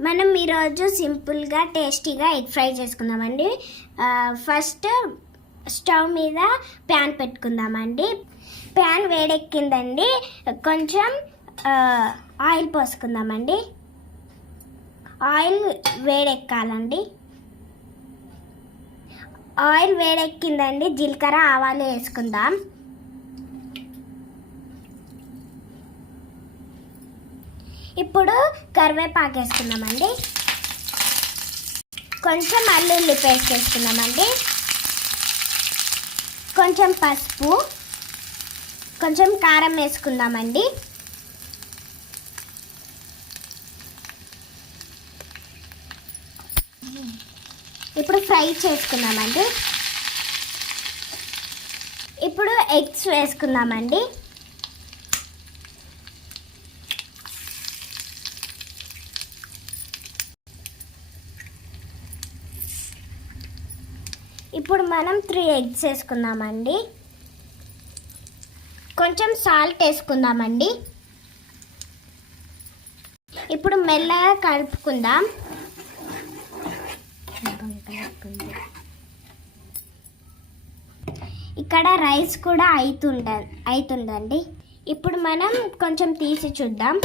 మనం ఈరోజు సింపుల్గా టేస్టీగా ఎగ్ ఫ్రై చేసుకుందామండి. ఫస్ట్ స్టవ్ మీద ప్యాన్ పెట్టుకుందామండి. ప్యాన్ వేడెక్కిందండి, కొంచెం ఆయిల్ పోసుకుందామండి. ఆయిల్ వేడెక్కాలండి. ఆయిల్ వేడెక్కిందండి, జీలకర్ర ఆవాలు వేసుకుందాం. ఇప్పుడు కరివేపాకు వేసుకుందామండి. కొంచెం అల్లుల్లి పేస్ట్ వేసుకుందామండి. కొంచెం పసుపు, కొంచెం కారం వేసుకుందామండి. ఇప్పుడు ఫ్రై చేసుకుందామండి. ఇప్పుడు ఎగ్స్ వేసుకుందామండి. ఇప్పుడు మనం 3 ఎగ్స్ వేసుకుందామండి. కొంచెం సాల్ట్ వేసుకుందామండి. ఇప్పుడు మెల్లగా కలుపుకుందాం. ఇక్కడ రైస్ కూడా అవుతుందండి. ఇప్పుడు మనం కొంచెం తీసి చూద్దాం.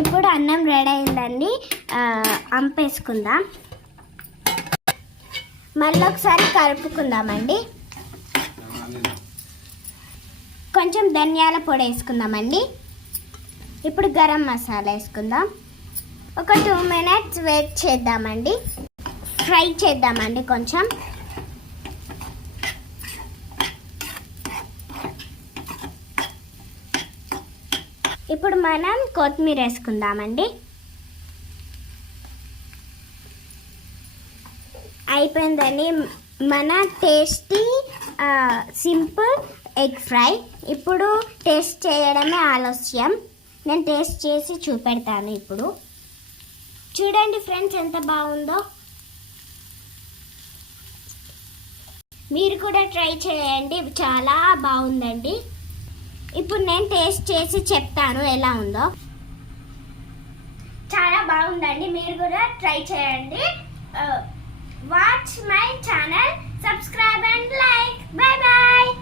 ఇప్పుడు అన్నం రెడీ అయిందండి. అంపేసుకుందాం. మళ్ళీ ఒకసారి కలుపుకుందామండి. కొంచెం ధనియాల పొడి వేసుకుందామండి. ఇప్పుడు గరం మసాలా వేసుకుందాం. ఒక 2 మినిట్స్ వెయిట్ చేద్దామండి. ఫ్రై చేద్దామండి కొంచెం. ఇప్పుడు మనం కొత్తిమీర వేసుకుందామండి. అయిపోయిందండి మన టేస్టీ సింపుల్ ఎగ్ ఫ్రై. ఇప్పుడు టేస్ట్ చేయడమే ఆలస్యం. నేను టేస్ట్ చేసి చూపెడతాను. ఇప్పుడు చూడండి ఫ్రెండ్స్, ఎంత బాగుందో. మీరు కూడా ట్రై చేయండి, చాలా బాగుందండి. ఇప్పుడు నేను టేస్ట్ చేసి చెప్తాను ఎలా ఉందో. చాలా బాగుందండి, మీరు కూడా ట్రై చేయండి. Watch my channel, subscribe and like. Bye bye.